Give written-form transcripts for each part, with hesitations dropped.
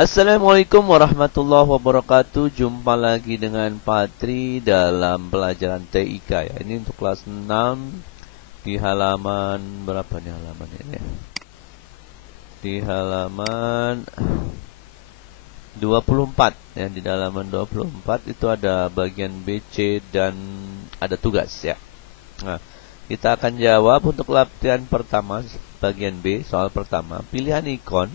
Assalamualaikum warahmatullahi wabarakatuh. Jumpa lagi dengan Patri dalam pelajaran TIK ya. Ini untuk kelas 6 di halaman berapa nih halaman ini? Di halaman 24 ya. Di halaman 24 itu ada bagian B, C dan ada tugas ya. Nah, kita akan jawab untuk latihan pertama bagian B, soal pertama. Pilihan ikon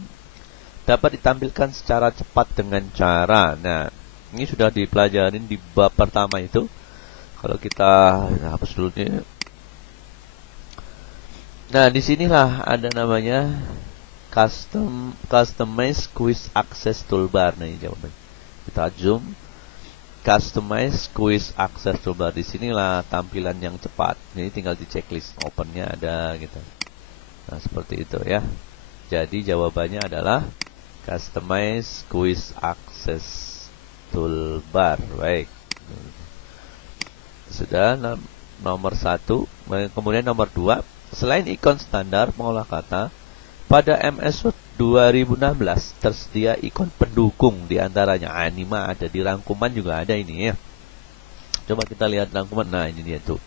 dapat ditampilkan secara cepat dengan cara. Nah, ini sudah dipelajarin di bab pertama itu. Kalau kita hapus dulu nih. Nah, disinilah ada namanya customize quiz access toolbar. Nah, ini jawabannya. Kita zoom. Customize quiz access toolbar. Disinilah tampilan yang cepat. Ini tinggal di checklist. Opennya ada gitu. Nah, seperti itu ya. Jadi jawabannya adalah Customize Quiz Access Toolbar. Baik. Sudah nomor 1. Kemudian nomor 2. Selain ikon standar pengolah kata, pada MS Word 2016 tersedia ikon pendukung diantaranya. Ini mah ada di rangkuman juga ada ini ya. Coba kita lihat rangkuman. Nah, ini dia tuh.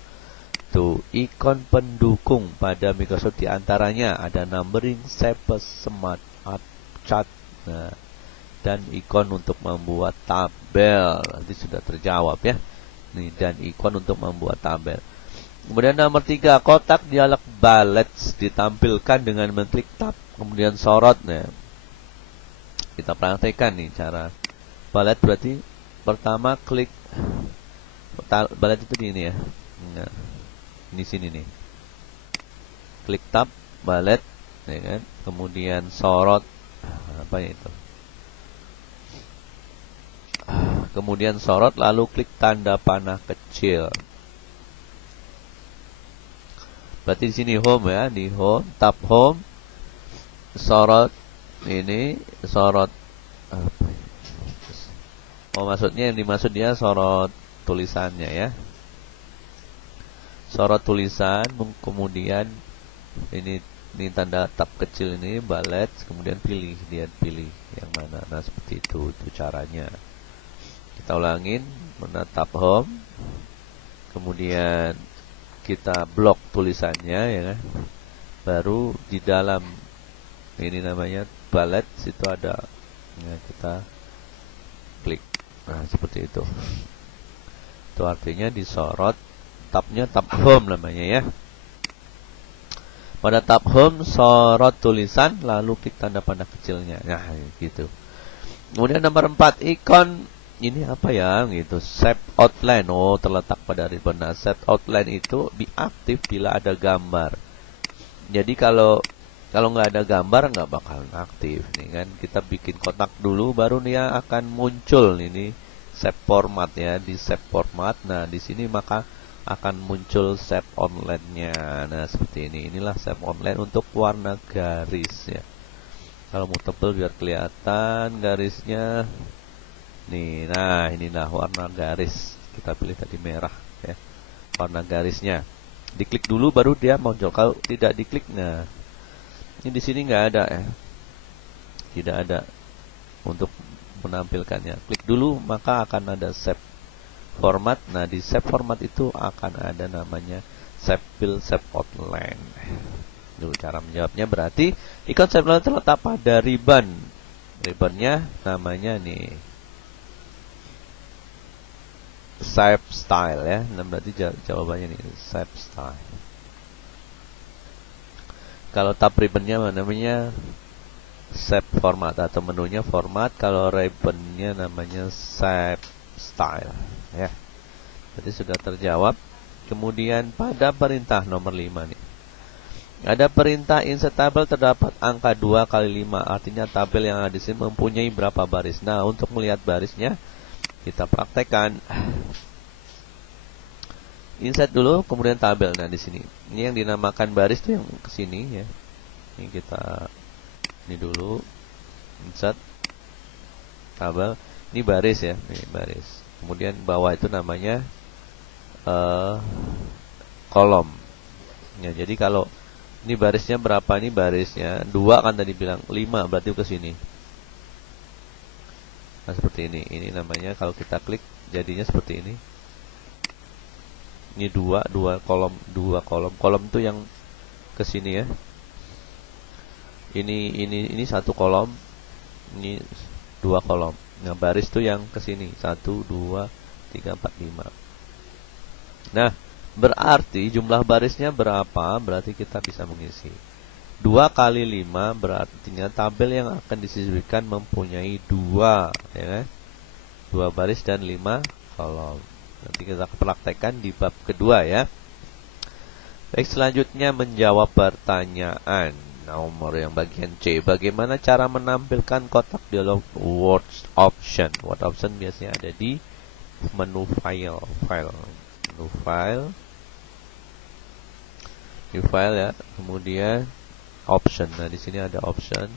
Tuh, ikon pendukung pada Microsoft diantaranya ada numbering, shape, smart, chat, nah, dan ikon untuk membuat tabel. Nanti sudah terjawab ya. Nih, dan ikon untuk membuat tabel. Kemudian nomor 3, kotak dialog balance ditampilkan dengan mengklik tab, kemudian sorot. Nah, kita praktekkan nih cara balance. Berarti pertama klik balance itu di ini ya. Nah, ini sini nih. Klik tab, balance, ya kan? Kemudian sorot. Apa itu? Kemudian sorot, lalu klik tanda panah kecil. Berarti di sini home ya, di home, tab home, sorot ini, sorot apa? Oh, maksudnya yang dimaksud dia sorot tulisannya ya. Sorot tulisan, kemudian ini tanda tab kecil ini, balance, kemudian pilih yang mana. Nah, seperti itu caranya. Kita ulangin, menetap home, kemudian kita blok tulisannya ya kan. Baru di dalam ini namanya balance itu ada ya, kita klik. Nah, seperti itu. Itu artinya disorot, tabnya tab home namanya ya. Pada tab home, sorot tulisan, lalu klik tanda panah kecilnya. Nah, gitu. Kemudian nomor 4, ikon ini apa ya? Gitu. Save outline. Oh, terletak pada ribbon. Nah, save outline itu aktif bila ada gambar. Jadi kalau nggak ada gambar nggak bakalan aktif nih kan. Kita bikin kotak dulu, baru dia akan muncul ini save format ya. Di save format. Nah, di sini maka akan muncul save online-nya. Nah, seperti ini. Inilah save online untuk warna garis ya. Kalau mau tebel biar kelihatan garisnya. Nih, nah inilah warna garis. Kita pilih tadi merah ya. Warna garisnya. Diklik dulu baru dia muncul. Kalau tidak diklik, nah ini di sini nggak ada ya. Tidak ada untuk menampilkannya. Klik dulu maka akan ada save format. Nah, di save format itu akan ada namanya save fill, save outline. Dulu cara menjawabnya berarti ikon save outline terletak pada ribbon. Ribbonnya namanya nih save style ya. Nah, berarti jawabannya nih save style. Kalau tab ribbonnya namanya save format atau menunya format. Kalau ribbonnya namanya save style ya. Jadi sudah terjawab. Kemudian pada perintah nomor 5 nih. Ada perintah insert tabel terdapat angka 2 kali 5. Artinya tabel yang ada di sini mempunyai berapa baris. Nah, untuk melihat barisnya kita praktekkan. Insert dulu, kemudian tabel. Nah, di sini. Ini yang dinamakan baris itu yang ke sini ya. Ini kita ini dulu insert tabel. Ini baris ya, ini baris. Kemudian bawah itu namanya kolom. Ya, jadi kalau ini barisnya berapa? Ini barisnya 2 kan tadi bilang 5, berarti ke sini. Nah, seperti ini. Ini namanya kalau kita klik jadinya seperti ini. Ini dua kolom, kolom itu yang ke sini ya. Ini satu kolom, ini dua kolom. Nah, baris tuh yang ke sini 1 2 3 4 5. Nah, berarti jumlah barisnya berapa? Berarti kita bisa mengisi 2 kali 5, berartinya tabel yang akan disisipkan mempunyai 2, ya kan? 2 baris dan 5 kolom. Nanti kita praktekkan di bab kedua ya. Baik, selanjutnya menjawab pertanyaan nomor yang bagian C. Bagaimana cara menampilkan kotak dialog word option? Word option biasanya ada di menu file, new file ya. Kemudian option. Nah, di sini ada option.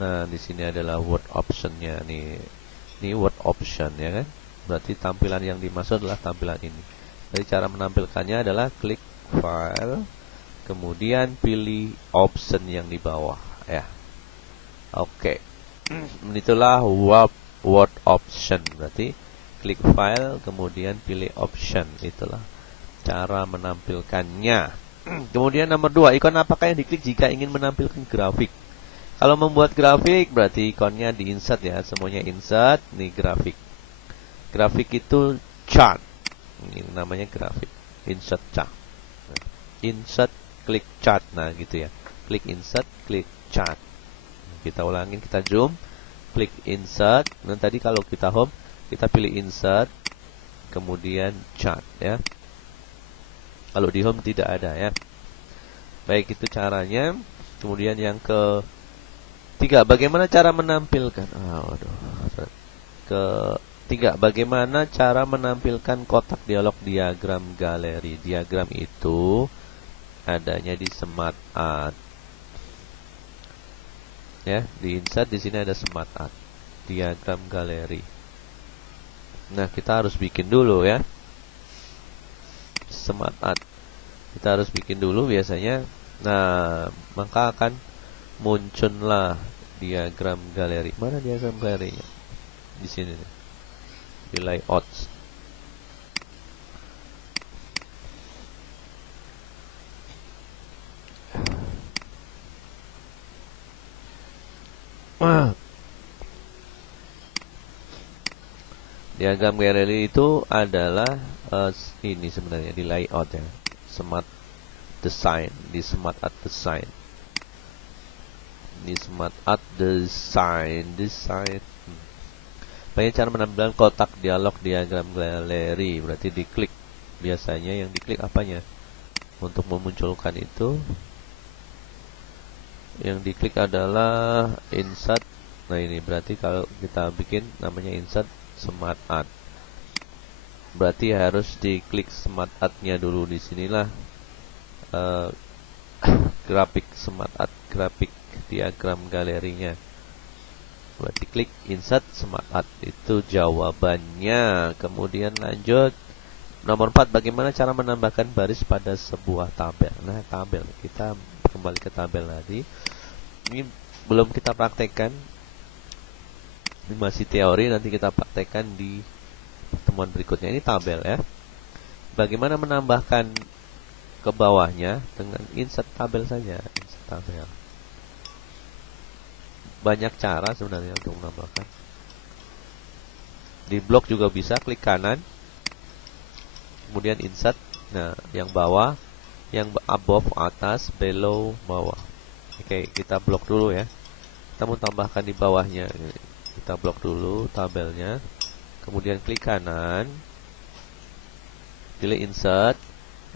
Nah, di sini adalah word optionnya nih. Ini word option ya kan? Berarti tampilan yang dimaksud adalah tampilan ini. Jadi cara menampilkannya adalah klik file, kemudian pilih option yang di bawah ya. Oke. Itulah word option. Berarti klik file, kemudian pilih option. Itulah cara menampilkannya. Kemudian nomor 2, ikon apakah yang diklik jika ingin menampilkan grafik? Kalau membuat grafik berarti ikonnya di insert ya, semuanya insert. Nih grafik. Grafik itu chart. Ini namanya grafik. Insert chart. Insert, klik chart. Nah, gitu ya. Klik insert, klik chart. Kita ulangin, kita zoom. Klik insert. Nah, tadi kalau kita home, kita pilih insert, kemudian chart ya. Kalau di home tidak ada ya. Baik, itu caranya. Kemudian yang ketiga, bagaimana cara menampilkan? Ketiga, bagaimana cara menampilkan kotak dialog diagram galeri? Diagram itu adanya di Smart Art. Ya, di insert di sini ada Smart Art, diagram galeri. Nah, kita harus bikin dulu ya. Smart Art. Kita harus bikin dulu biasanya. Nah, maka akan muncullah diagram galeri. Mana diagram galerinya? Di sini nih. Di layout. Diagram galeri itu adalah ini sebenarnya di layout ya. Smart Design, di Smart Art Design. Di Smart Art Design. Banyak cara menampilkan kotak dialog diagram galeri. Berarti diklik. Biasanya yang diklik apanya? Untuk memunculkan itu, yang diklik adalah insert. Nah, ini berarti kalau kita bikin namanya insert Smart Art. Berarti harus diklik Smart Art-nya dulu. Di sinilah grafik Smart Art, grafik diagram galerinya. Berarti klik insert Smart Art, itu jawabannya. Kemudian lanjut nomor 4, bagaimana cara menambahkan baris pada sebuah tabel? Nah, tabel, kita kembali ke tabel tadi. Ini belum kita praktekkan, ini masih teori, nanti kita praktekkan di pertemuan berikutnya. Ini tabel ya. Bagaimana menambahkan ke bawahnya? Dengan insert tabel saja. Insert tabel. Banyak cara sebenarnya untuk menambahkan. Di blok juga bisa, klik kanan, kemudian insert. Nah, yang bawah, yang above atas, below bawah. Oke, kita blok dulu ya. Kita mau tambahkan di bawahnya. Kita blok dulu tabelnya, kemudian klik kanan, pilih insert.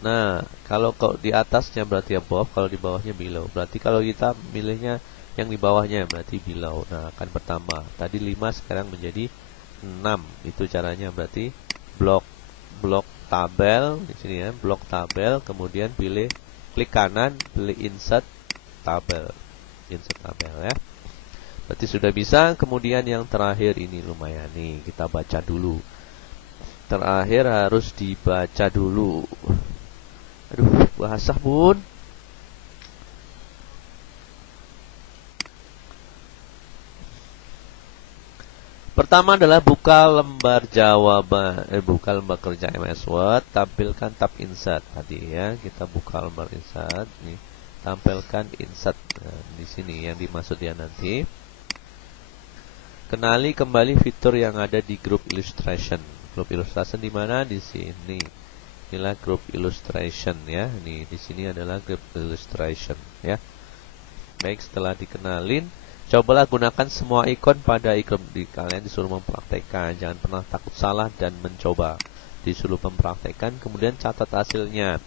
Nah, kalau di atasnya berarti above, kalau di bawahnya below. Berarti kalau kita milihnya yang di bawahnya berarti below. Nah, akan bertambah. Tadi 5 sekarang menjadi 6. Itu caranya. Berarti blok tabel di sini ya, blok tabel, kemudian pilih, klik kanan, pilih insert tabel. Insert tabel ya. Berarti sudah bisa. Kemudian yang terakhir ini lumayan nih, kita baca dulu. Terakhir harus dibaca dulu. Aduh, basah bun. Pertama adalah buka lembar jawaban, buka lembar kerja MS Word, tampilkan tab insert. Tadi ya, kita buka lembar insert, nih, tampilkan insert. Nah, di sini yang dimaksud ya nanti. Kenali kembali fitur yang ada di grup illustration. Grup illustration di mana? Di sini. Inilah grup illustration ya. Nih, di sini adalah grup illustration ya. Baik, setelah dikenalin, cobalah gunakan semua ikon pada ikon di kalian disuruh mempraktekkan. Jangan pernah takut salah dan mencoba. Disuruh mempraktekkan, kemudian catat hasilnya.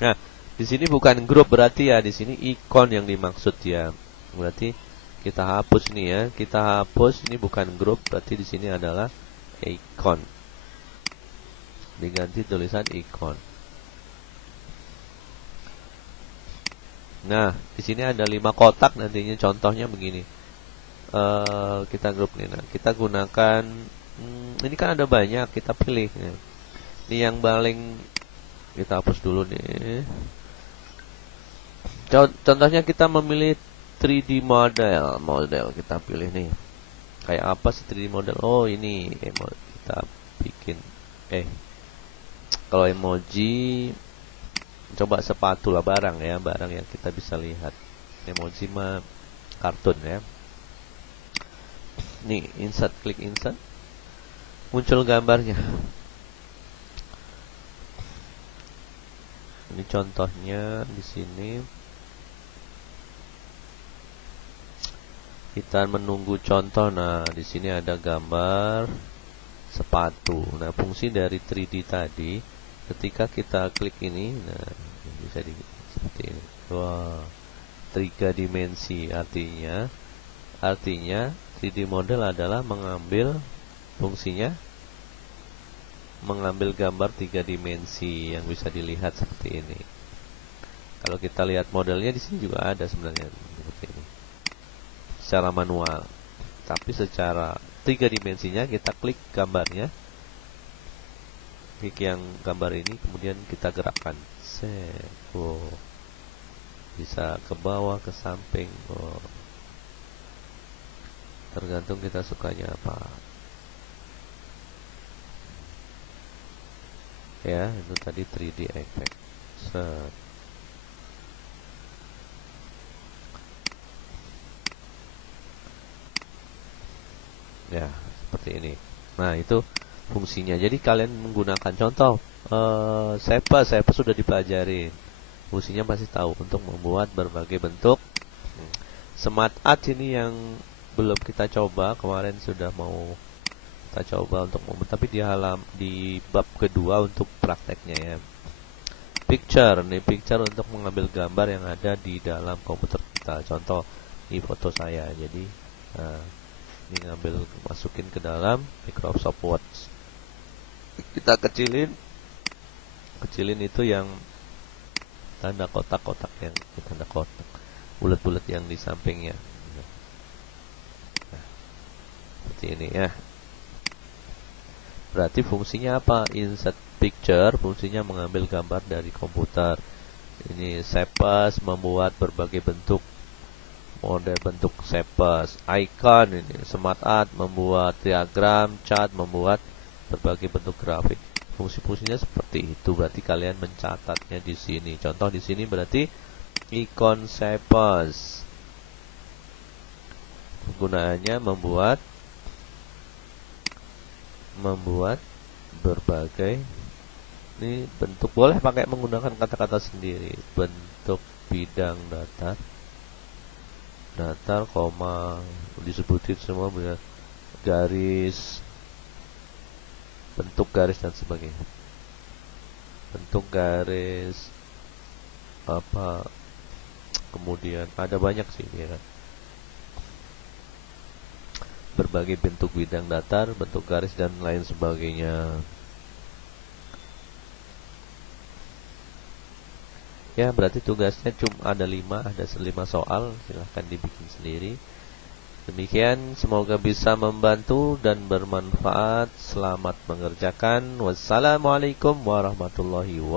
Nah, di sini bukan grup berarti ya, di sini ikon yang dimaksud ya. Berarti kita hapus nih ya. Kita hapus, ini bukan grup, berarti di sini adalah ikon. Diganti tulisan ikon. Nah, di sini ada 5 kotak nantinya, contohnya begini. Kita grup nih. Nah, kita gunakan ini kan ada banyak, kita pilih. Ini yang paling, kita hapus dulu nih. Contohnya kita memilih 3D model kita pilih nih. Kayak apa sih 3D model? Oh, ini kita bikin kalau emoji, coba sepatu lah, barang ya, barang yang kita bisa lihat. Emoji mah kartun ya. Nih, insert, klik insert, muncul gambarnya. Ini contohnya di sini. Kita menunggu contoh. Nah, di sini ada gambar sepatu. Nah, fungsi dari 3D tadi, ketika kita klik ini, nah, bisa seperti ini. Wah, 3 dimensi, artinya 3D model adalah mengambil fungsinya mengambil gambar 3 dimensi yang bisa dilihat seperti ini. Kalau kita lihat modelnya di sini juga ada sebenarnya seperti ini. Secara manual. Tapi secara 3 dimensinya kita klik gambarnya. Klik yang gambar ini, kemudian kita gerakkan. Oh. Bisa ke bawah, ke samping. Oh. Tergantung kita sukanya apa. Ya, itu tadi 3D effect. Set. Ya, seperti ini. Nah, itu fungsinya. Jadi kalian menggunakan contoh Sepa sudah dipelajari. Fungsinya pasti tahu, untuk membuat berbagai bentuk. Smart Art ini yang belum kita coba, kemarin sudah mau kita coba untuk membuat, tapi di bab kedua untuk prakteknya ya. Picture, nih picture untuk mengambil gambar yang ada di dalam komputer kita. Contoh, ini foto saya. Jadi ini ngambil, masukin ke dalam Microsoft Word. Kita kecilin itu yang tanda kotak-kotak, yang tanda kotak, bulat-bulat yang di sampingnya. Nah, seperti ini ya. Berarti fungsinya apa? Insert picture, fungsinya mengambil gambar dari komputer. Ini Sepes membuat berbagai bentuk, model bentuk Sepes. Icon, ini Smart Art membuat diagram, chart, membuat berbagai bentuk grafik. Fungsi-fungsinya seperti itu. Berarti kalian mencatatnya di sini. Contoh di sini berarti ikon Sepes. Kegunaannya membuat berbagai ini bentuk. Boleh pakai menggunakan kata-kata sendiri. Bentuk bidang datar, koma, disebutin semua, garis, bentuk garis dan sebagainya. Bentuk garis apa, kemudian ada banyak sih ya kan. Berbagai bentuk bidang datar, bentuk garis dan lain sebagainya. Ya, berarti tugasnya cuma ada 5 soal, silahkan dibikin sendiri. Demikian, semoga bisa membantu dan bermanfaat. Selamat mengerjakan. Wassalamualaikum warahmatullahi wabarakatuh.